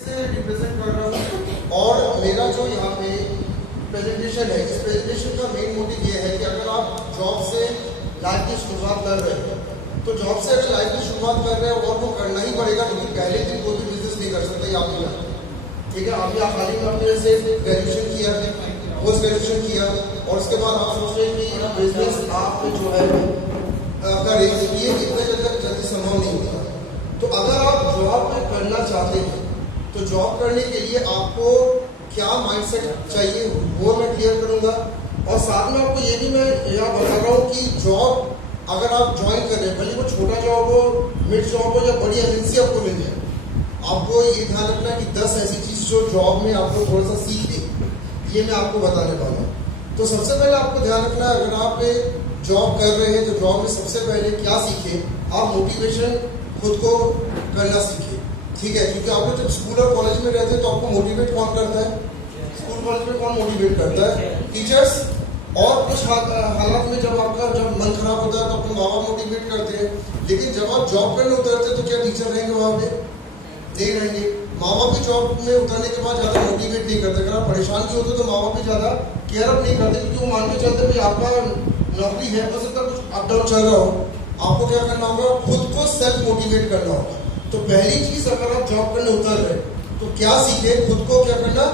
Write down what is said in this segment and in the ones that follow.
से रिप्रेजेंट कर रहा हूँ और मेरा जो यहाँ पे प्रेजेंटेशन है, इस प्रेजेंटेशन का मेन मोटिव ये है कि अगर आप जॉब से लाइफ की शुरुआत कर रहे हैं तो जॉब से अगर लाइफ की शुरुआत कर रहे हैं और वो करना ही पड़ेगा, क्योंकि पहले दिन कोई भी बिजनेस नहीं कर सकता आप ही जानते हैं। ठीक है, अभी आप हाल ही में अपने से ग्रेजुएशन किया, पोस्ट ग्रेजुएशन किया और उसके बाद आप सोच रहे हैं कि बिजनेस आप जो है करें, ये इतने जल्दी संभव नहीं होता। तो अगर आप जॉब करना चाहते हैं तो जॉब करने के लिए आपको क्या माइंडसेट चाहिए वो मैं क्लियर करूंगा, और साथ में आपको ये भी मैं यहाँ बता रहा हूँ कि जॉब अगर आप ज्वाइन कर रहे हैं, भले वो छोटा जॉब हो, मिड जॉब हो या बड़ी एजेंसी आपको मिल जाए, आपको ये ध्यान रखना कि 10 ऐसी चीज जो जॉब में आपको थोड़ा सा सीख दे, ये मैं आपको बताने वाला हूँ। तो सबसे पहले आपको ध्यान रखना है, अगर आप जॉब कर रहे हैं तो जॉब में सबसे पहले क्या सीखे, आप मोटिवेशन खुद को करना सीखे। ठीक है, क्योंकि आप लोग जब स्कूल और कॉलेज में रहते हैं तो आपको मोटिवेट कौन करता है? स्कूल कॉलेज में कौन मोटिवेट करता है? टीचर्स। और कुछ हालात में जब मन खराब होता है तो आपके माँ बाप मोटिवेट करते हैं, लेकिन जब आप जॉब करने उतरते हैं तो क्या टीचर रहेंगे वहाँ पे? नहीं रहेंगे। माँ बाप भी जॉब में उतरने के बाद ज्यादा मोटिवेट नहीं करते। अगर आप परेशान भी होते तो माँ बाप भी ज्यादा केयर अप नहीं करते, क्योंकि वो मान के चलते कि आपका नौकरी है, हो सकता है कुछ अप डाउन चल रहा हो, आपको क्या करना होगा, खुद को सेल्फ मोटिवेट करना होगा। तो पहली चीज, अगर आप जॉब करने उतर रहे तो क्या सीखे, खुद को क्या करना,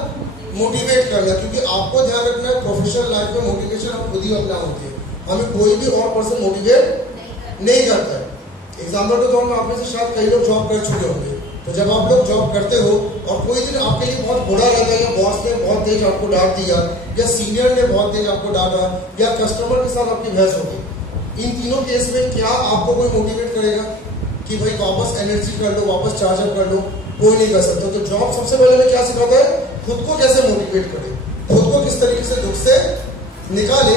मोटिवेट करना। क्योंकि आपको ध्यान रखना है प्रोफेशनल लाइफ में मोटिवेशन आप खुद ही अपना होती है, हमें कोई भी और पर्सन मोटिवेट नहीं करता है। एग्जाम्पल के तौर में आप में से शायद कई लोग जॉब कर चुके होंगे, तो जब आप लोग जॉब करते हो और कोई दिन आपके लिए बहुत बुरा लगा, या बॉस ने बहुत तेज आपको डांट दिया, या सीनियर ने बहुत तेज आपको डांटा, या कस्टमर के साथ आपकी बहस हो गई, इन तीनों केस में क्या आपको कोई मोटिवेट करेगा कि भाई वापस एनर्जी कर लो, वापस चार्ज अप कर लो? कोई नहीं कर सकता। तो जॉब सबसे पहले मैं क्या सिखाता है, खुद को कैसे मोटिवेट करे, खुद को किस तरीके से दुख से निकाले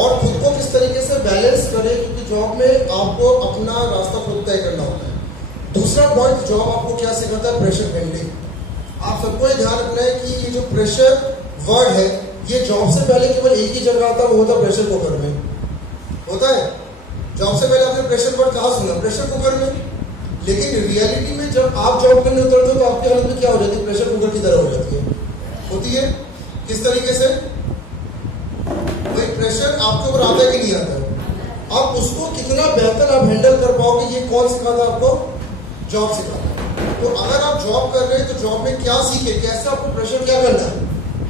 और खुद को किस तरीके से बैलेंस करे, क्योंकि जॉब में आपको अपना रास्ता खुद तय करना होता है। दूसरा पॉइंट, जॉब आपको क्या सिखाता है, प्रेशर हैंडलिंग। आप सबको ध्यान रखना है कि ये जो प्रेशर वर्ड है, ये जॉब से पहले केवल एक ही जगह आता है, वो होता है प्रेशर कुकर में। होता है, जॉब से पहले आपने प्रेशर वर्ड कहाँ सुना, प्रेशर कुकर में। लेकिन रियलिटी में जब आप जॉब करने उतरते हो तो आपकी हालत में क्या हो जाती है, प्रेशर कुकर की तरह हो जाती है। होती है किस तरीके से, भाई प्रेशर आपके ऊपर आता है कि नहीं आता, अब उसको कितना बेहतर आप हैंडल कर पाओगे, ये कौन सिखाता है आपको, जॉब सिखाता है। तो अगर आप जॉब कर रहे हैं तो जॉब में क्या सीखे, कैसे आपको प्रेशर क्या करना है,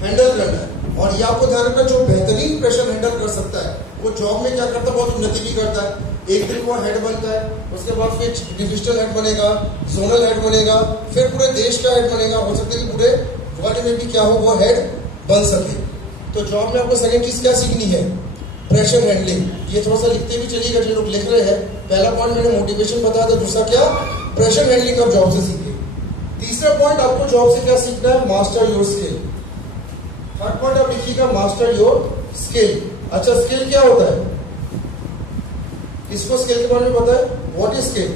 हैंडल करना है। और ये आपको ध्यान रखना, जो बेहतरीन प्रेशर हैंडल कर सकता है वो जॉब में क्या करता है, बहुत उन्नति भी करता है। एक दिन वो हेड बनता है, उसके बाद फिर डिविजनल हेड बनेगा, जोनल हेड बनेगा, फिर पूरे देश का हेड बनेगा, हो सकता है कि पूरे वर्ल्ड में भी क्या हो वो हेड बन सके। तो जॉब में आपको सेकंड चीज क्या सीखनी है, प्रेशर हैंडलिंग। ये थोड़ा सा लिखते भी चलिएगा जो लोग लिख रहे हैं। पहला पॉइंट मैंने मोटिवेशन बताया था, दूसरा क्या, प्रेशर हैंडलिंग आप जॉब से सीखे। तीसरा पॉइंट आपको जॉब से क्या सीखना है, master your skill. Third point आप लिखिएगा, मास्टर योर स्किल। अच्छा, स्किल क्या होता है, इसको स्किल के बारे में पता है, व्हाट इज स्किल,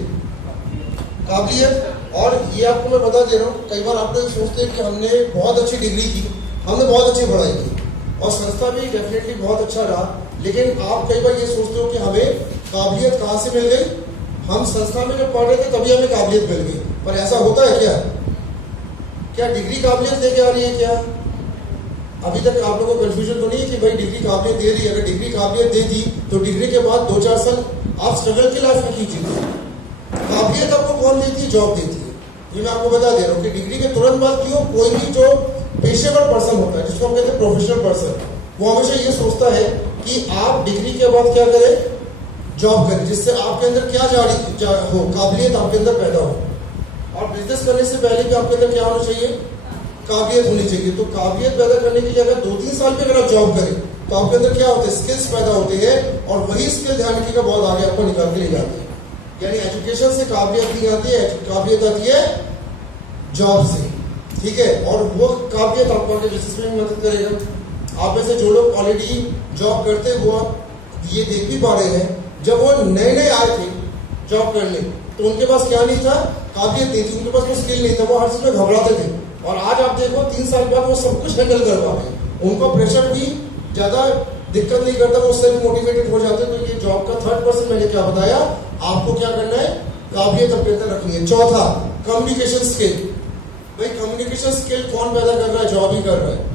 काबिलियत। और ये आपको मैं बता दे रहा हूँ, कई बार आप लोग सोचते हैं कि हमने बहुत अच्छी डिग्री की, हमने बहुत अच्छी पढ़ाई की और संस्था भी डेफिनेटली बहुत अच्छा रहा, लेकिन आप कई बार ये सोचते हो कि हमें काबिलियत कहाँ से मिल गई, हम संस्था में जब पढ़ रहे थे तभी हमें काबिलियत मिल गई। पर ऐसा होता है क्या, क्या डिग्री काबिलियत लेके आ रही है क्या? अभी तक आप लोगों को कंफ्यूजन तो नहीं है कि भाई डिग्री काबिलियत दे रही है? अगर डिग्री काबिलियत दे दी तो डिग्री के बाद 2-4 साल आप स्ट्रगल की लाइफ में कीजिए। काबिलियत आपको कौन देती है, जॉब देती है। ये मैं आपको बता दे रहा हूँ कि डिग्री के तुरंत बाद क्यों, कोई भी जो पेशेवर पर्सन होता है, जिसको हम कहते हैं प्रोफेशनल पर्सन, वो हमेशा ये सोचता है कि आप डिग्री के बाद क्या करें, जॉब करें, जिससे आपके अंदर क्या हो, काबिलियत आपके अंदर पैदा हो। और बिजनेस करने से पहले भी आपके अंदर क्या होना चाहिए, काबिलियत होनी चाहिए। तो काबिलियत पैदा करने के लिए अगर 2-3 साल भी अगर आप जॉब करें तो आपके अंदर क्या होते हैं, स्किल्स पैदा होते हैं, और वही स्किल ध्यान रखिएगा बहुत आगे आपको निकाल के ले जाते हैं। यानी एजुकेशन से काबिलियत नहीं आती है, काबिलियत आती है जॉब से। ठीक है, और वो काबिलियत आपको आगे बिजनेस में मदद करेगा। आप में से जो लोग ऑलरेडी जॉब करते हुए ये देख भी पा रहे हैं, जब वो नए आए थे जॉब करने तो उनके पास क्या नहीं था, काबिलियत नहीं थी, उनके पास कोई स्किल नहीं था, वो हर चीज में घबराते थे। और आज आप देखो 3 साल बाद वो सब कुछ हैंडल कर पा रहे हैं, उनको प्रेशर भी ज्यादा दिक्कत नहीं करता, वो उससे भी मोटिवेटेड हो जाते हैं। तो ये जॉब का थर्ड पर्सन मैंने क्या बताया, आपको क्या करना है, काबिलियत अपने अंदर रखनी है। चौथा, कम्युनिकेशन स्किल। भाई कम्युनिकेशन स्किल कौन पैदा कर रहा है? जॉब ही कर रहा है।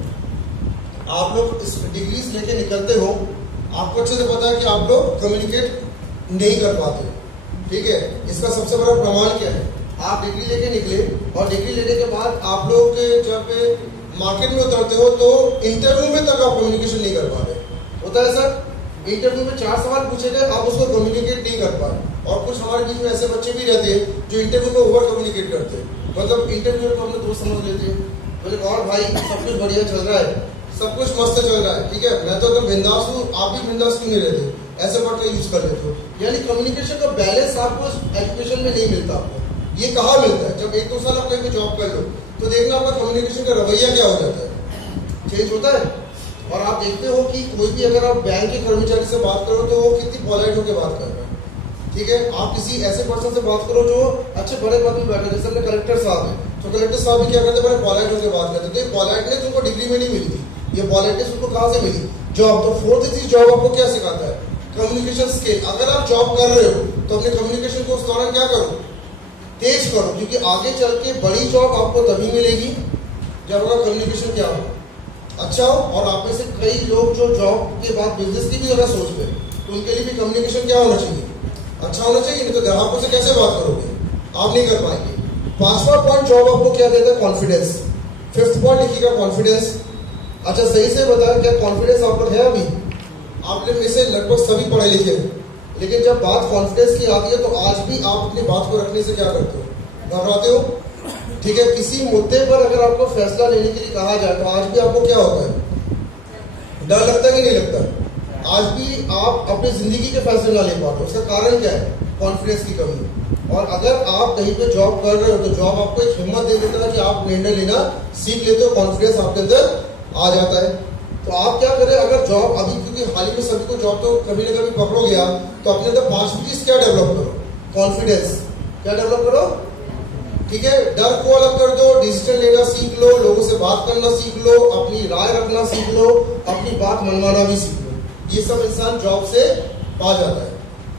आप लोग इस डिग्रीज लेके निकलते हो, आपको अच्छे से पता है कि आप लोग कम्युनिकेट नहीं कर पाते, ठीक है। इसका सबसे बड़ा प्रमाण क्या है? आप डिग्री लेके निकले और डिग्री लेने के बाद आप लोग जब मार्केट में उतरते हो तो इंटरव्यू में तक आप कम्युनिकेशन नहीं कर पा रहे। होता है सर, इंटरव्यू में 4 सवाल पूछे गए, आप उसको कम्युनिकेट नहीं कर पाए। और कुछ हमारे बीच में ऐसे बच्चे भी रहते हैं जो इंटरव्यू में ओवर कम्युनिकेट करते हैं, मतलब इंटरव्यू को अपने दोस्त समझ लेते हैं, बोले और भाई सब कुछ बढ़िया चल रहा है, सब कुछ मस्त चल रहा है, ठीक है, मैं तो एकदम बिंदास हूँ, आप भी बिंदास क्यों नहीं रहते, ऐसे वर्ड का यूज कर लेते हो। यानी कम्युनिकेशन का बैलेंस आपको एजुकेशन में नहीं मिलता। आपको ये कहाँ मिलता है? जब 1-2 साल आप कहीं पे जॉब कर लो तो देखना आपका कम्युनिकेशन का रवैया क्या हो जाता है, चेंज होता है। और आप देखते हो कि कोई भी अगर आप बैंक के कर्मचारी से बात करो तो वो कितनी पॉलाइट होकर बात कर रहे हैं, ठीक है। आप किसी ऐसे पर्सन से बात करो जो अच्छे बड़े पद में बैठे, जैसे अपने कलेक्टर साहब है, तो कलेक्टर साहब भी क्या करते हैं, बड़े पॉलाइट होकर बात करते हैं। तो ये पॉलाइटनेस उनको डिग्री में नहीं मिलती, ये पॉलाइटनेस उनको कहाँ से मिली? जॉब। तो फोर्थ चीज जॉब आपको क्या सिखाता है? Communication skill. अगर आप जॉब कर रहे हो तो अपने कम्युनिकेशन को उस दौरान क्या करो? तेज करो, क्योंकि आगे चल के बड़ी जॉब आपको तभी मिलेगी जब आपका कम्युनिकेशन क्या हो, अच्छा हो। और आप में से कई लोग जो जॉब के बाद बिजनेस की भी जगह सोच रहे हैं, तो उनके लिए भी कम्युनिकेशन क्या होना चाहिए? अच्छा होना चाहिए। नहीं तो ग्राहकों से कैसे बात करोगे? आप नहीं कर पाएंगे। 5वां पॉइंट जॉब आपको क्या देता है? कॉन्फिडेंस। 5th पॉइंट लिखिएगा, कॉन्फिडेंस। अच्छा सही से बताया, क्या कॉन्फिडेंस आप लोग है? अभी आपने में से लगभग सभी पढ़े लिखे हैं, लेकिन जब बात कॉन्फिडेंस की आती है तो आज भी आप अपनी बात को रखने से क्या करते हो? घबराते हो, ठीक है। किसी मुद्दे पर अगर आपको फैसला लेने के लिए कहा जाए तो आज भी आपको क्या होता है? डर लगता है कि नहीं लगता? आज भी आप अपनी जिंदगी के फैसले ना ले पाते। उसका कारण क्या है? कॉन्फिडेंस की कमी। और अगर आप कहीं पे जॉब कर रहे हो तो जॉब आपको एक हिम्मत दे देता है कि आप निर्णय लेना सीख लेते हो, कॉन्फिडेंस आपके अंदर आ जाता है। तो आप क्या करें, अगर जॉब अभी, क्योंकि हाल ही में सभी को जॉब तो कभी ना कभी पकड़ोगे आप, तो अपने अंदर 5 चीज क्या डेवलप करो? कॉन्फिडेंस। क्या डेवलप करो? ठीक है, डर को अलग कर दो, डिसीजन लेना सीख लो, लोगों से बात करना सीख लो, अपनी राय रखना सीख लो, अपनी बात मनवाना भी सीख लो। ये सब इंसान जॉब से पा जाता है,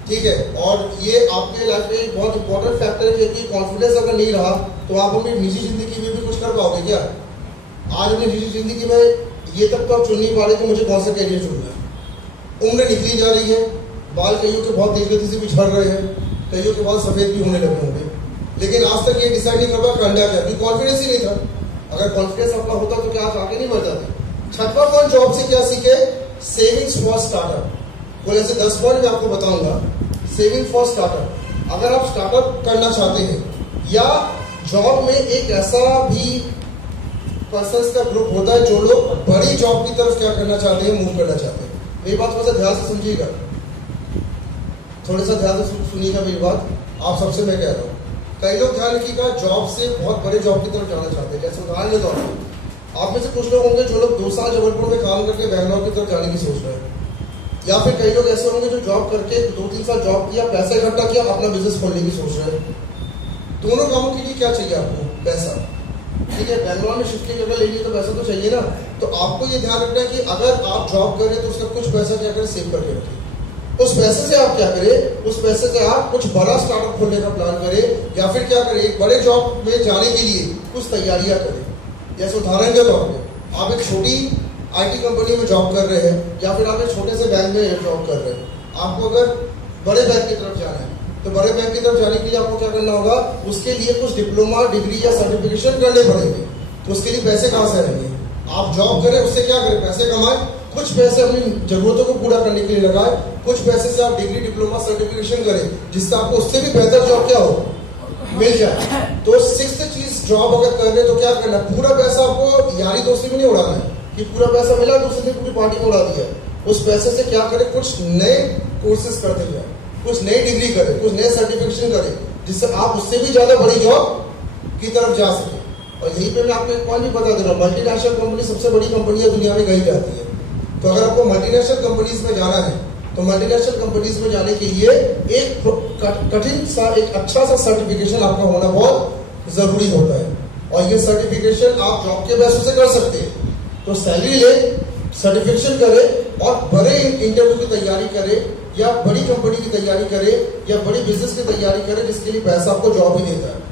ठीक है। और ये आपके लाइफ में एक बहुत इंपॉर्टेंट फैक्टर है, क्योंकि कॉन्फिडेंस अगर नहीं रहा तो आप अपनी निजी जिंदगी में भी कुछ कर पाओगे क्या? आज अपनी निजी जिंदगी में ये तक तो आप चुन नहीं पा रहे कि मुझे कौन सा कैरियर चुनना है। उम्र निकली जा रही है, बाल कईयों के बहुत तेज गति से भी झड़ रहे हैं, कईयों के बाल सफेद भी होने लगे होंगे, लेकिन आज तक ये डिसाइड नहीं कर पाया करना क्या, क्योंकि कॉन्फिडेंस ही नहीं था। अगर कॉन्फिडेंस अपना होता तो क्या आप आगे नहीं बढ़ जाते? 6वां पॉइंट जॉब से क्या सीखे? Savings for startup. बोले ऐसे 10 पॉइंट मैं आपको बताऊंगा। Saving for startup. अगर आप स्टार्टअप करना चाहते हैं या जॉब में एक ऐसा भी पर्सन्स का ग्रुप होता है जो लोग बड़ी जॉब की तरफ क्या करना चाहते हैं, मूव करना चाहते हैं। मेरी बात थोड़ा सा ध्यान से समझिएगा, थोड़ा सा ध्यान से सुनिएगा मेरी बात, आप सबसे मैं कह रहा हूँ। कई लोग ध्यान रखिएगा, जॉब से बहुत बड़े जॉब की तरफ जाना चाहते हैं। जैसे उदाहरण के तौर पर आप में से कुछ लोग होंगे जो लोग 2 साल जबलपुर में काम करके बैंगलोर की तरफ जाने की सोच रहे हैं, या फिर कई लोग ऐसे होंगे जो जॉब करके 2-3 साल जॉब किया, पैसा इकट्ठा किया, अपना बिजनेस खोलने की सोच रहे हैं। दोनों कामों के लिए क्या चाहिए आपको? पैसा, ठीक है। बैंगलोर में शिफ्टिंग अगर लेनी है तो पैसा तो चाहिए ना। तो आपको ये ध्यान रखना है कि अगर आप जॉब करें तो उसका कुछ पैसा क्या करें, सेव करके रखें। उस पैसे से आप क्या करें, उस पैसे से आप कुछ बड़ा स्टार्टअप खोलने का प्लान करें, या फिर क्या करें, एक बड़े जॉब में जाने के लिए कुछ तैयारियां करें। जैसे उदाहरण के तौर पर आप एक छोटी IT कंपनी में जॉब कर रहे हैं, या फिर आप एक छोटे से बैंक में जॉब कर रहे हैं। आपको अगर बड़े बैंक की तरफ जाना है तो बड़े बैंक की तरफ जाने के लिए आपको क्या करना होगा? उसके लिए कुछ डिप्लोमा, डिग्री या सर्टिफिकेशन करने पड़ेंगे। तो उसके लिए पैसे कहाँ से आएंगे? आप जॉब करें, उससे क्या करें, पैसे कमाएं, कुछ पैसे अपनी जरूरतों को पूरा करने के लिए लगाए, कुछ पैसे से आप डिग्री, डिप्लोमा, सर्टिफिकेशन करें, जिससे आपको उससे भी बेहतर जॉब क्या हो, मिल जाए। तो 6th चीज, जॉब अगर कर रहे हैं तो क्या करना? पूरा पैसा आपको यारी दोस्ती में नहीं उड़ाना है कि पूरा पैसा मिला दूसरे दिन पूरी पार्टी में उड़ा दिया। उस पैसे से क्या करें, कुछ नए कोर्सेज करते जाए, कुछ नई डिग्री करें, कुछ नए सर्टिफिकेशन करें, जिससे आप उससे भी ज्यादा बड़ी जॉब की तरफ जा सके। और यहीं पे मैं आपको एक पॉइंट भी बता दे रहा हूँ, मल्टीनेशनल कंपनी सबसे बड़ी कंपनियां दुनिया में कही जाती है। तो अगर आपको मल्टीनेशनल कंपनीज में जाना है तो मल्टीनेशनल कंपनीज में जाने के लिए एक कठिन सा, एक अच्छा सा सर्टिफिकेशन आपका होना बहुत जरूरी होता है। और ये सर्टिफिकेशन आप जॉब के बेसिस से कर सकते हैं। तो सैलरी ले, सर्टिफिकेशन करें और बड़े इंटरव्यू की तैयारी करें, या बड़ी कंपनी की तैयारी करें, या बड़ी बिजनेस की तैयारी करें, जिसके लिए पैसा आपको जॉब ही देता है।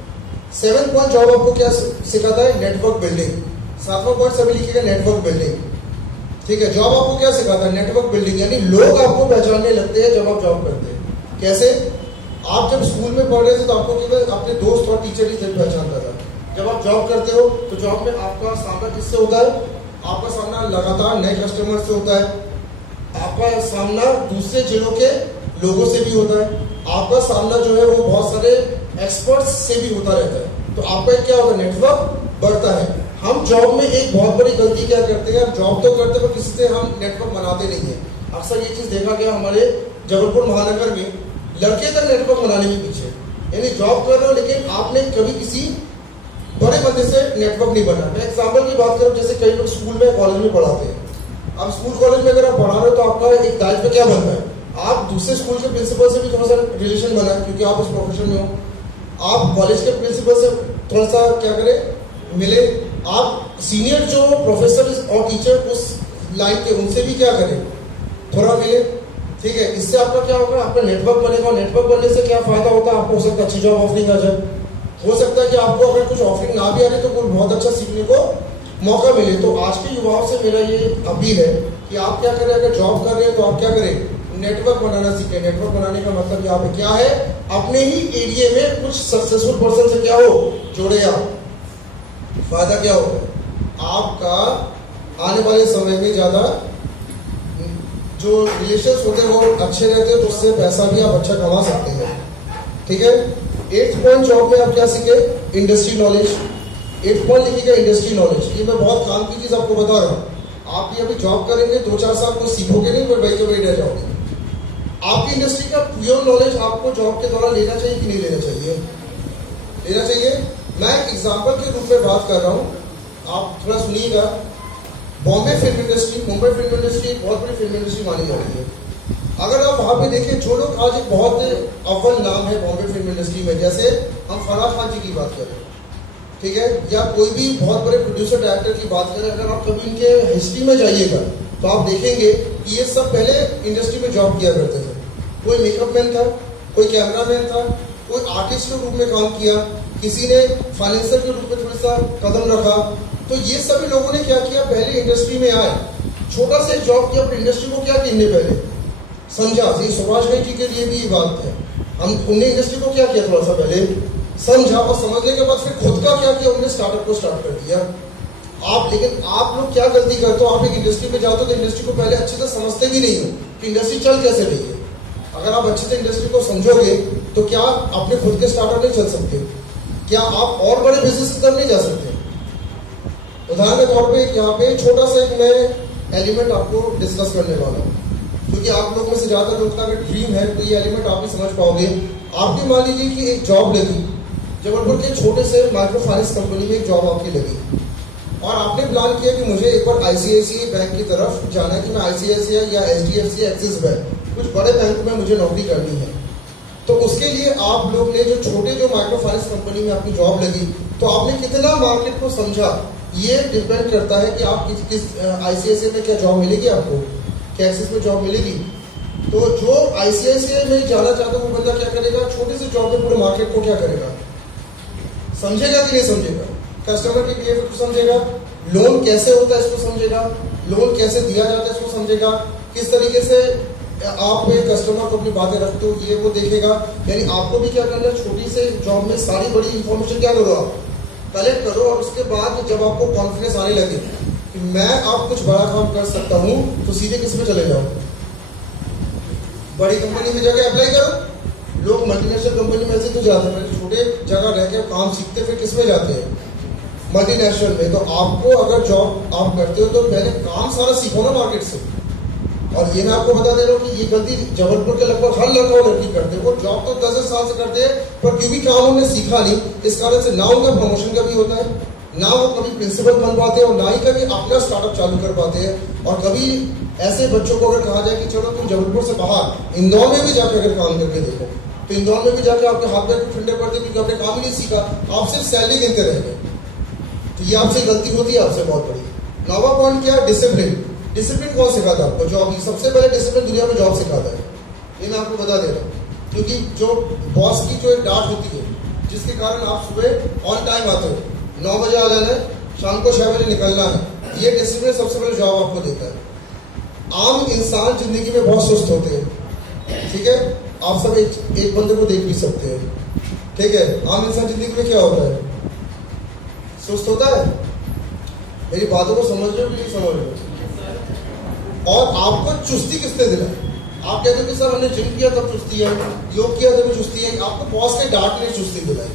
7th पॉइंट जॉब आपको क्या सिखाता है? Network building. 7वां पॉइंट सभी लिखिएगा, नेटवर्क बिल्डिंग। ठीक है, जॉब आपको क्या सिखाता है? नेटवर्क बिल्डिंग, यानी लोग आपको पहचानने लगते हैं जब आप जॉब करते हैं। कैसे? आप जब स्कूल में पढ़ रहे थे तो आपको केवल अपने दोस्त और टीचर ही पहचानता था। जब आप जॉब करते हो तो जॉब में आपका सामना किससे होता है? आपका सामना लगातार नए कस्टमर से होता है, आपका सामना दूसरे जिलों के लोगों से भी होता है, आपका सामना जो है वो बहुत सारे एक्सपर्ट्स से भी होता रहता है। तो आपका क्या होगा? नेटवर्क बढ़ता है। हम जॉब में एक बहुत बड़ी गलती क्या करते हैं? हम जॉब तो करते हैं पर किसी से हम नेटवर्क बनाते नहीं है। अक्सर ये चीज देखा गया हमारे जबलपुर महानगर में, लड़के तक नेटवर्क बनाने में पीछे, यानी जॉब कर रहे हो लेकिन आपने कभी किसी बड़े बंदे से नेटवर्क नहीं बना। मैं एग्जाम्पल की बात करूं, जैसे कई लोग स्कूल में कॉलेज में पढ़ाते हैं। अब स्कूल कॉलेज में अगर आप पढ़ा रहे हो तो आपका एक दायित्व क्या बनता है? आप दूसरे स्कूल के प्रिंसिपल से भी थोड़ा सा रिलेशन बनाए, क्योंकि आप उस प्रोफेशन में हो। आप कॉलेज के प्रिंसिपल से थोड़ा सा क्या करें? मिले। आप सीनियर जो प्रोफेसर और टीचर उस लाइन के, उनसे भी क्या करें? थोड़ा मिले। ठीक है, इससे आपका क्या होगा? आपका नेटवर्क बनेगा। नेटवर्क बनने से क्या फायदा होता है? आपको हो सकता है अच्छी जॉब ऑफरिंग आ जाए, हो सकता है कि आपको अगर कुछ ऑफरिंग ना भी आ रही तो कोई बहुत अच्छा सीखने को मौका मिले। तो आज के युवाओं से मेरा ये अपील है कि आप क्या करें, अगर जॉब कर रहे हैं तो आप क्या करें? नेटवर्क बनाना सीखें। नेटवर्क बनाने का मतलब यहाँ पे क्या है? अपने ही एरिया में कुछ सक्सेसफुल पर्सन से क्या हो? जुड़े आप। फायदा क्या होगा? आपका आने वाले समय में ज्यादा जो रिलेशंस होते हैं वो अच्छे रहते हैं, तो उससे पैसा भी आप अच्छा कमा सकते हैं। ठीक है, 8th पॉइंट जॉब में आप क्या सीखे? Industry knowledge. 8th पॉइंट लिखिएगा, इंडस्ट्री नॉलेज। ये मैं बहुत काम की चीज आपको बता रहा हूँ। आप ये अभी जॉब करेंगे 2-4 साल को सीखोगे नहीं, पर वही के वही रह जाओगे। आपकी इंडस्ट्री का प्योर नॉलेज आपको जॉब के दौरान लेना चाहिए कि नहीं लेना चाहिए? लेना चाहिए। मैं एक एग्जाम्पल के रूप में बात कर रहा हूँ, आप थोड़ा सुनिएगा। Bombay film industry, Mumbai film industry एक बहुत बड़ी फिल्म इंडस्ट्री मानी जाती है। अगर आप वहां पे देखें, जो लोग आज एक बहुत अव्वल नाम है बॉम्बे फिल्म इंडस्ट्री में, जैसे हम फराह खान जी की बात करें, ठीक है, या कोई भी बहुत बड़े प्रोड्यूसर डायरेक्टर की बात करें, अगर आप कभी इनके हिस्ट्री में जाइएगा तो आप देखेंगे कि ये सब पहले इंडस्ट्री में जॉब किया करते थे। कोई मेकअप मैन था, कोई कैमरामैन था, कोई आर्टिस्ट के रूप में काम किया, किसी ने फाइनेंसर के रूप में थोड़ा सा कदम रखा। तो ये सभी लोगों ने क्या किया? पहले इंडस्ट्री में आए, छोटा सा एक जॉब किया, अपनी इंडस्ट्री को क्या किया? पहले समझा। ये सुभाष घई जी के लिए भी ये बात है। उनने इंडस्ट्री को क्या किया? थोड़ा सा पहले समझा, और समझने के बाद फिर खुद का क्या किया? उन्होंने स्टार्टअप को स्टार्ट कर दिया। लेकिन आप लोग क्या गलती करते हो? आप एक इंडस्ट्री में जाते हो तो इंडस्ट्री को पहले अच्छे से समझते भी नहीं हो कि इंडस्ट्री चल कैसे रही है। अगर आप अच्छे से इंडस्ट्री को समझोगे तो क्या अपने खुद के स्टार्टअप नहीं चल सकते? क्या आप और बड़े बिजनेस की तरफ नहीं जा सकते? उदाहरण के तौर पे यहाँ पे छोटा सा एक मैं एलिमेंट आपको डिस्कस करने वाला हूँ, क्योंकि आप लोग में से ज्यादातर लोग का अगर ड्रीम है तो ये एलिमेंट आप भी समझ पाओगे। आपकी मान लीजिए कि एक जॉब लगी, जबलपुर के छोटे से माइक्रो फाइनेंस कंपनी में एक जॉब आपकी लगी, और आपने प्लान किया कि मुझे एक बार आईसीआईसीआई बैंक की तरफ जाना है, कि मैं आईसीआईसीआई या एचडीएफसी, एक्सिस बैंक, कुछ बड़े बैंक में मुझे नौकरी करनी है। तो उसके लिए आप लोग ने जो छोटे जो माइक्रो फाइनेंस कंपनी में आपकी जॉब लगी, तो आपने कितना मार्केट को समझा, ये डिपेंड करता है कि आप किस आईसीआईसीआई में क्या जॉब मिलेगी आपको, क्या एक्सिस में जॉब मिलेगी। तो जो आईसीआईसीआई में जाना चाहता है वो बंदा क्या करेगा? छोटे से जॉब में पूरे मार्केट को क्या करेगा? समझेगा कि नहीं समझेगा? कस्टमर के बिहेवियर को समझेगा, लोन कैसे होता है इसको समझेगा, लोन कैसे दिया जाता है इसको समझेगा, किस तरीके से आप कस्टमर को अपनी बातें रखते हो ये वो देखेगा। यानी आपको भी क्या करना है? छोटी से जॉब में सारी बड़ी इंफॉर्मेशन क्या करो? आप कलेक्ट करो, और उसके बाद जब आपको कॉन्फिडेंस आने लगे कि मैं अब कुछ बड़ा काम कर सकता हूं, तो सीधे किस में चले जाओ? बड़ी कंपनी में जाके अप्लाई करो। लोग मल्टीनेशनल कंपनी में से तो जाते हैं, छोटे जगह रह के काम सीखते, फिर किस में जाते हैं? मल्टीनेशनल में। तो आपको अगर जॉब आप करते हो तो पहले काम सारा सीखो ना मार्केट से। और ये मैं आपको बता दे रहा हूँ कि ये गलती जबलपुर के लगभग हर लड़का और लड़की करते हैं। वो जॉब तो 10 साल से करते हैं, पर क्योंकि काम उन्होंने सीखा नहीं, इस कारण से ना उनका प्रमोशन का भी होता है, ना वो कभी प्रिंसिपल बन पाते हैं, और ना ही कभी अपना स्टार्टअप चालू कर पाते हैं। और कभी ऐसे बच्चों को अगर कहा जाए कि चलो तुम जबलपुर से बाहर इंदौर में भी जाकर अगर काम करके देखो, तो इंदौर में भी जाकर आपके हाथ पैर ठंडे पड़ते, क्योंकि आपने काम ही नहीं सीखा, आप सिर्फ सैलरी गिनते रह गए। तो ये आपसे गलती होती है, आपसे बहुत बड़ी। 9वां पॉइंट क्या है? डिसिप्लिन। डिसिप्लिन कौन सिखाता है आपको? जॉब ही सबसे पहले डिसिप्लिन दुनिया में जॉब सिखाता है, ये मैं आपको बता दे रहा हूँ। क्योंकि जो बॉस की जो एक डांट होती है, जिसके कारण आप सुबह ऑन टाइम आते हो, 9 बजे आ जाना है, शाम को 6 बजे निकलना है। ये डिसिप्लिन सबसे पहले जॉब आपको देता है। आम इंसान जिंदगी में बहुत सुस्त होते हैं, ठीक है, आप सब एक बंदे को देख भी सकते हैं, ठीक है। आम इंसान जिंदगी में क्या होता है, सुस्त होता है। मेरी बातों को समझ रहे हो कि नहीं समझ रहे हो? और आपको चुस्ती किसने दिलाई? आप कहते हो कि सर हमने जिम किया तब चुस्ती है, योग किया तब चुस्ती है। आपको बॉस के डांट ने चुस्ती दिलाई।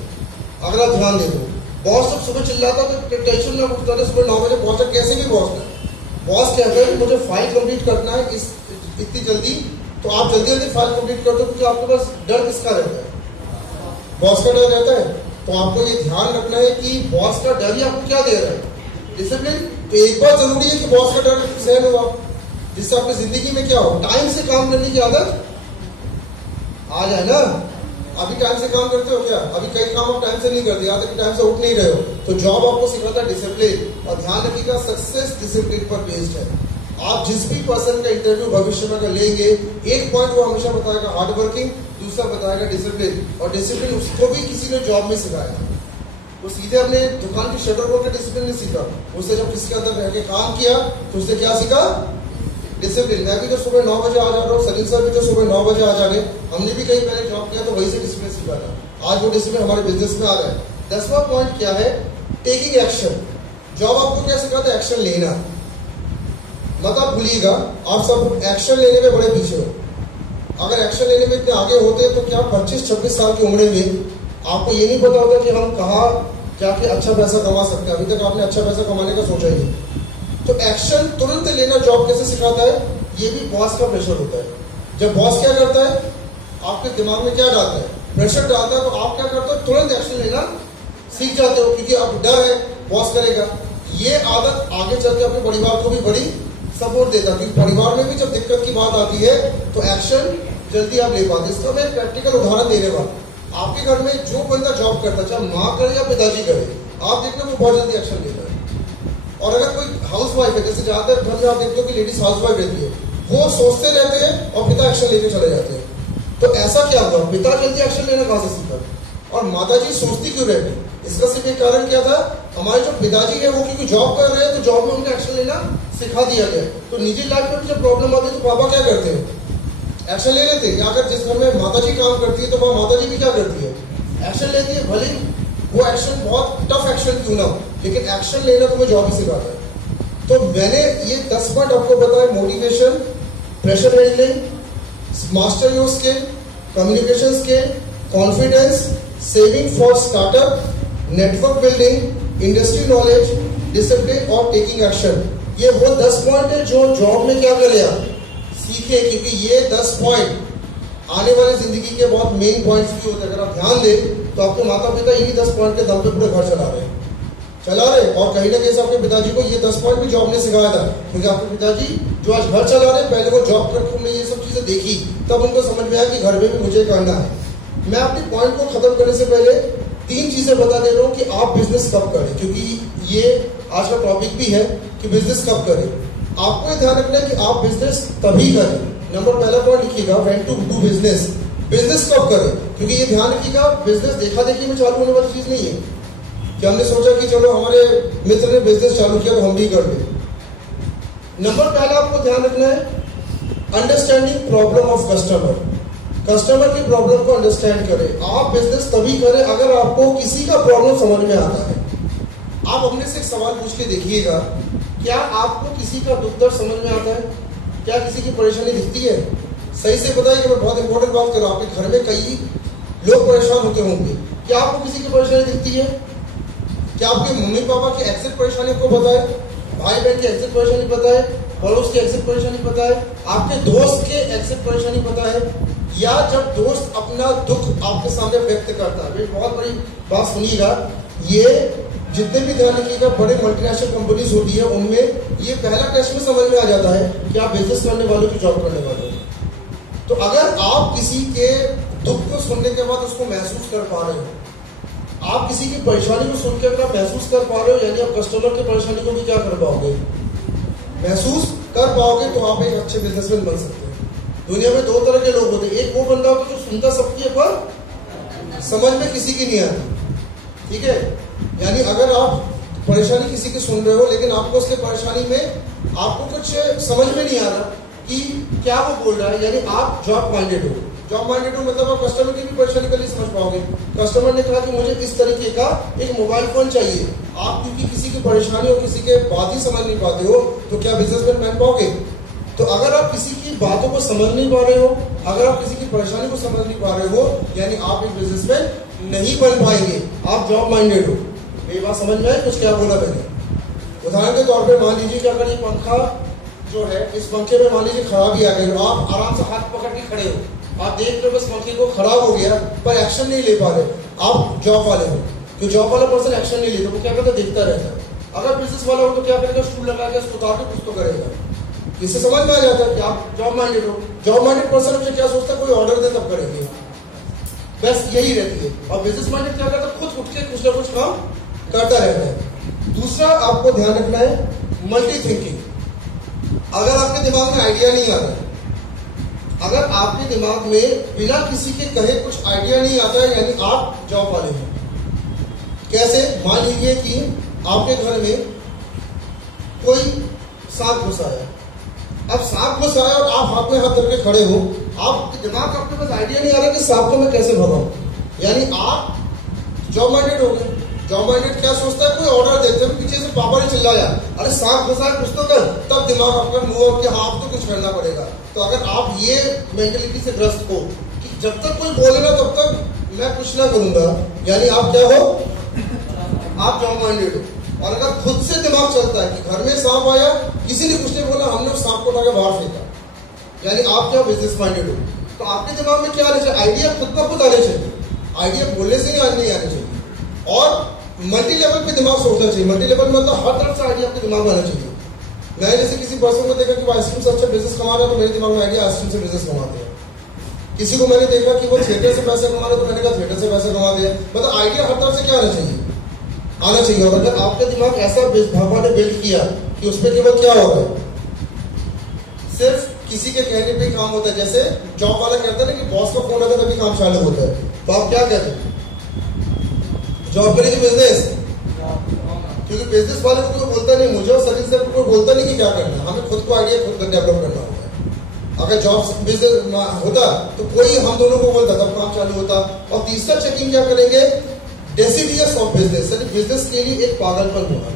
अगर आप ध्यान दे दो, बॉस जब सुबह चिल्लाता तो टेंशन में उठता था, सुबह 9 बजे पहुंचा, कैसे भी बॉस कहता है कि मुझे फाइल कंप्लीट करना है इतनी जल्दी, तो आप जल्दी जल्दी फाइल कंप्लीट कर दो, क्योंकि आपके पास डर किसका रहता है? बॉस का डर रहता है। तो आपको ये ध्यान रखना है कि बॉस का डर ही आपको क्या दे रहा है? डिसिप्लिन। तो एक बात जरूरी है कि बॉस का डर सहन होगा, जिससे आपकी जिंदगी में क्या हो, टाइम से काम करने की आदत आ जाए ना। अभी टाइम से काम करते हो क्या? अभी कई काम आप टाइम से नहीं करते, यहाँ तक टाइम से उठ नहीं रहे हो। तो जॉब आपको सिखाता है डिसिप्लिन। और ध्यान रखिएगा, सक्सेस डिसिप्लिन पर बेस्ड है। आप जिस भी पर्सन का इंटरव्यू भविष्य में अगर लेंगे, एक पॉइंट वो हमेशा बताएगा हार्ड वर्किंग, दूसरा बताएगा डिसिप्लिन। और डिसिप्लिन उसको भी किसी ने जॉब में सिखाया। वो सीधे अपने दुकान की शटर खोल के डिसिप्लिन नहीं सीखा, उससे जब किसके अंदर रह के काम किया तो उससे क्या सीखा? डिसिप्लिन। मैं भी तो सुबह 9 बजे आ जा रहा हूँ, सलीम सर भी तो सुबह 9 बजे आ जा रहे। हमने भी कहीं पहले जॉब किया तो वही से डिसिप्लिन सीखा था। आज वो डिसिप्लिन हमारे बिजनेस में आ रहा है। 10वां पॉइंट क्या है? Taking action. जॉब आपको क्या सिखाता है? एक्शन लेना। मत आप भूलिएगा, आप सब एक्शन लेने में बड़े पीछे हो। अगर एक्शन लेने में इतने आगे होते तो क्या 25-26 साल की उम्र में आपको ये नहीं पता होता कि हम कहाँ जाके अच्छा पैसा कमा सकते हैं? अभी तक आपने अच्छा पैसा कमाने का सोचा ही नहीं। तो एक्शन तुरंत लेना जॉब कैसे सिखाता है? ये भी बॉस का प्रेशर होता है। जब बॉस क्या करता है, आपके दिमाग में क्या डालता है? प्रेशर डालता है। तो आप क्या करते हो? तुरंत एक्शन लेना सीख जाते हो, क्योंकि अब डर है बॉस करेगा। ये आदत आगे चल के अपने परिवार को भी बड़ी सपोर्ट देता है, क्योंकि परिवार में भी जब दिक्कत की बात आती है तो एक्शन जल्दी आप ले पाते। इसका मैं प्रैक्टिकल उदाहरण देने वाला। आपके घर में जो बंदा जॉब करता है, चाहे माँ करे या पिताजी करे, आप देखना वो बहुत जल्दी एक्शन लेता है। और अगर कोई हाउस वाइफ है, जैसे ज्यादातर घर में आप देखते हो कि लेडीज हाउस वाइफ रहती है, वो सोचते रहते हैं और पिता एक्शन लेके चले जाते हैं। तो ऐसा क्या हुआ? पिता जल्दी एक्शन लेना कहां से सीखा और माता जी सोचती क्यों रहती? इसका सिर्फ एक कारण क्या था? हमारे जो पिताजी है वो क्योंकि जॉब कर रहे हैं, तो जॉब में उन्हें एक्शन लेना सिखा दिया गया। तो निजी लाइफ में जब प्रॉब्लम आती है तो पापा क्या करते हैं? एक्शन ले लेते हैं। अगर जिस घर में माता जी काम करती है तो वह माता जी भी क्या करती है? एक्शन लेती है। भले वो एक्शन बहुत टफ एक्शन क्यों ना हो, लेकिन एक्शन लेना तुम्हें जॉब ही सिखाता है। तो मैंने ये 10 पॉइंट आपको बताया: motivation, pressure handling, master your skill, communication skill, confidence, saving for startup, network building, industry knowledge, discipline और टेकिंग एक्शन। ये वो 10 पॉइंट है जो जॉब में क्या करें आप सीखे, क्योंकि ये 10 पॉइंट आने वाली जिंदगी के बहुत मेन पॉइंट्स भी होते हैं। अगर आप ध्यान दें तो आपके माता पिता इन्हीं 10 पॉइंट के दम पे पूरे घर चला रहे हैं। और कहीं ना कहीं से आपके पिताजी को ये 10 पॉइंट भी जॉब ने सिखाया था, क्योंकि आपके पिताजी जो आज घर चला रहे हैं, पहले वो जॉब करके उन्होंने ये सब चीजें देखी, तब उनको समझ में आया कि घर में भी मुझे करना है। मैं अपने पॉइंट को खत्म करने से पहले 3 चीजें बता दे रहा हूँ कि आप बिजनेस कब करें, क्योंकि ये आज का टॉपिक भी है कि बिजनेस कब करें। आपको ध्यान रखना है कि आप बिजनेस तभी करें। नंबर पहला पॉइंट लिखिएगा, when to do business. Business कब करें, क्योंकि ये ध्यान रखिएगा, बिजनेस देखा देखी में चालू होने वाली चीज नहीं है कि हमने सोचा कि चलो हमारे मित्र ने बिजनेस चालू किया तो हम भी कर लें। नंबर पहला आपको ध्यान रखना है, understanding problem of customer. Customer की प्रॉब्लम को अंडरस्टैंड करें। आप बिजनेस तभी करें अगर आपको किसी का प्रॉब्लम समझ में आता है। आप अपने से एक सवाल पूछ के देखिएगा, क्या आपको किसी का दुख दर्द समझ में आता है? क्या किसी की परेशानी दिखती है? सही से बताइए। मैं बहुत इंपॉर्टेंट बात कर रहा हूँ। आपके घर में कई लोग परेशान होते होंगे, क्या आपको किसी की परेशानी दिखती है? क्या आपके मम्मी पापा की एग्जैक्ट परेशानी आपको पता है? भाई बहन की एग्जैक्ट परेशानी पता है? पड़ोस की एग्जैक्ट परेशानी पता है? आपके दोस्त के एग्जैक्ट परेशानी पता है? या जब दोस्त अपना दुख आपके सामने व्यक्त करता है, बहुत बड़ी बात सुनिएगा, ये जितने भी ध्यान रखिएगा बड़े मल्टीनेशनल कंपनीज होती है, उनमें ये पहला टेस्ट में समझ में आ जाता है कि आप बिजनेस करने वालों की जॉब करने वाले हो। तो अगर आप किसी के दुख को सुनने के बाद उसको महसूस कर पा रहे हो, आप किसी की परेशानी को सुन के अगर आप महसूस कर पा रहे हो, यानी आप कस्टमर की परेशानी को भी क्या कर पाओगे? महसूस कर पाओगे। तो आप एक अच्छे बिजनेसमैन बन सकते हैं। दुनिया में 2 तरह के लोग होते हैं। एक वो बंदा होता है जो सुनता सबकी है पर समझ में किसी की नहीं आती, ठीक है। यानी अगर आप परेशानी किसी की सुन रहे हो लेकिन आपको उसके परेशानी में आपको कुछ समझ में नहीं आ रहा कि क्या वो बोल रहा है, यानी आप जॉब माइंडेड हो। जॉब माइंडेड हो मतलब आप कस्टमर की भी परेशानी कल समझ पाओगे। कस्टमर ने कहा कि मुझे इस तरीके का एक मोबाइल फोन चाहिए, आप क्योंकि किसी की परेशानी और किसी के बात ही समझ नहीं पाते हो तो क्या बिजनेसमैन बन पाओगे? तो अगर आप किसी की बातों को समझ नहीं पा रहे हो, अगर आप किसी की परेशानी को समझ नहीं पा रहे हो, यानी आप एक बिजनेसमैन नहीं बन पाएंगे, आप जॉब माइंडेड हो। ये बात समझ में आए कुछ क्या बोला मैंने? उदाहरण के तौर पे मान लीजिए कि अगर ये पंखा जो है, इस पंखे में मान लीजिए खराबी आ गई, आप आराम से हाथ पकड़ के खड़े हो, आप देख रहे हो बस पंखे को खराब हो गया पर एक्शन नहीं ले पा रहे, आप जॉब वाले हो। तो जॉब वाला पर्सन एक्शन नहीं लेता, वो क्या करता, देखता रहता है। अगर बिजनेस वाला हो तो क्या करेगा, स्टूल लगा के उतार के कुछ तो करेगा। इससे समझ में आ जाता है कि आप जॉब माइंडेड हो। जॉब माइंडेड पर्सन मुझे क्या सोचता है, कोई ऑर्डर दे तब करेंगे, बस यही रहती है। और बिजनेस माइंडेड क्या करता है, खुद उठ के कुछ ना कुछ काम करता रहता है। दूसरा आपको ध्यान रखना है मल्टी थिंकिंग। अगर आपके दिमाग में आइडिया नहीं आता, अगर आपके दिमाग में बिना किसी के कहे कुछ आइडिया नहीं आता है, यानी आप जॉब वाले हैं। कैसे? मान लीजिए कि आपके घर में कोई सांप घुसा है, अब सांप घुसा है और आप हाथ में हाथ धर के खड़े हो, आप दिमाग आपके पास आइडिया नहीं आ रहा कि सांप को मैं कैसे भगाऊं, यानी आप जॉब माइंडेड हो गए। जॉब माइंडेड क्या सोचता है, कोई ऑर्डर देते हैं, पीछे से पापा ने चिल्लाया अरे सांप घुसा है कुछ तो कर, तब दिमाग आपका मूव कि हाँ आप तो कुछ करना पड़ेगा। तो अगर आप ये मेंटेलिटी से ग्रस्त हो कि जब तक कोई बोले ना तब तक मैं कुछ ना करूंगा, यानी आप क्या हो, आप जॉब माइंडेड हो। और अगर खुद से दिमाग चलता है कि घर में सांप आया, किसी ने कुछ नहीं बोला, हमने उस सांप को उठा के बाहर फेंका, यानी आप क्या बिजनेस माइंडेड हो। तो आपके दिमाग में क्या आना चाहिए, आइडिया खुद का खुद आने चाहिए, आइडिया बोलने से नहीं आने चाहिए। और मल्टी लेवल पे दिमाग सोचना चाहिए। मल्टी लेवल मतलब हर तरफ से आइडिया आपके दिमाग में आना चाहिए। मैंने जैसे किसी पर्सन को देखा कि वो आइसक्रीम से अच्छा बिजनेस कमा रहा है, तो मेरे दिमाग में आइडिया आइसक्रीम से बिजनेस कमाते हैं। किसी को मैंने देखा कि वो थिएटर से पैसे कमा रहा है, तो मैंने कहा थिएटर से पैसे कमाते हैं। मतलब आइडिया हर तरफ से क्या आना चाहिए, आना चाहिए। और अगर आपका दिमाग ऐसा भगवान ने बिल्ड किया कि उसमें केवल क्या होगा, सिर्फ किसी के कहने पे काम होता है। जैसे जॉब वाला कहता है ना कि बॉस का फोन आता है तभी काम चालू होता है, तो आप क्या कहते हैं, जॉब करेंगे बिजनेस, क्योंकि बिजनेस वाले को कोई बोलता नहीं, मुझे और सर्विस से कोई बोलता नहीं कि क्या करना है, हमें खुद को आइडिया खुद डेवलप करना होता है। अगर जॉब बिजनेस होता तो कोई हम दोनों को बोलता तब काम चालू होता। और तीसरा चेकिंग क्या करेंगे, डेसिडियस ऑफ बिजनेस, यानी बिजनेस के लिए एक पागलपन होगा।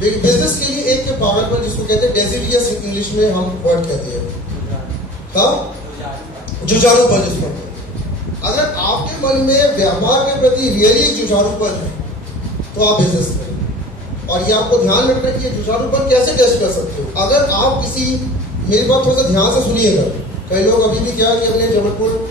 बिजनेस के लिए एक पागलपन जिसको कहते हैं डेसिडियस, इंग्लिश में हम वर्ड कहते हैं, हाँ जुझारूपन जिसको। अगर आपके मन में व्यापार के प्रति रियली एक जुझारूपन है तो आप बिजनेस करें। और ये आपको ध्यान रखना है कि ये जुझारूपन कैसे टेस्ट कर सकते हो। अगर आप किसी, मेरी बात थोड़ा सा ध्यान से सुनिएगा, कई लोग अभी भी क्या कि अपने जबलपुर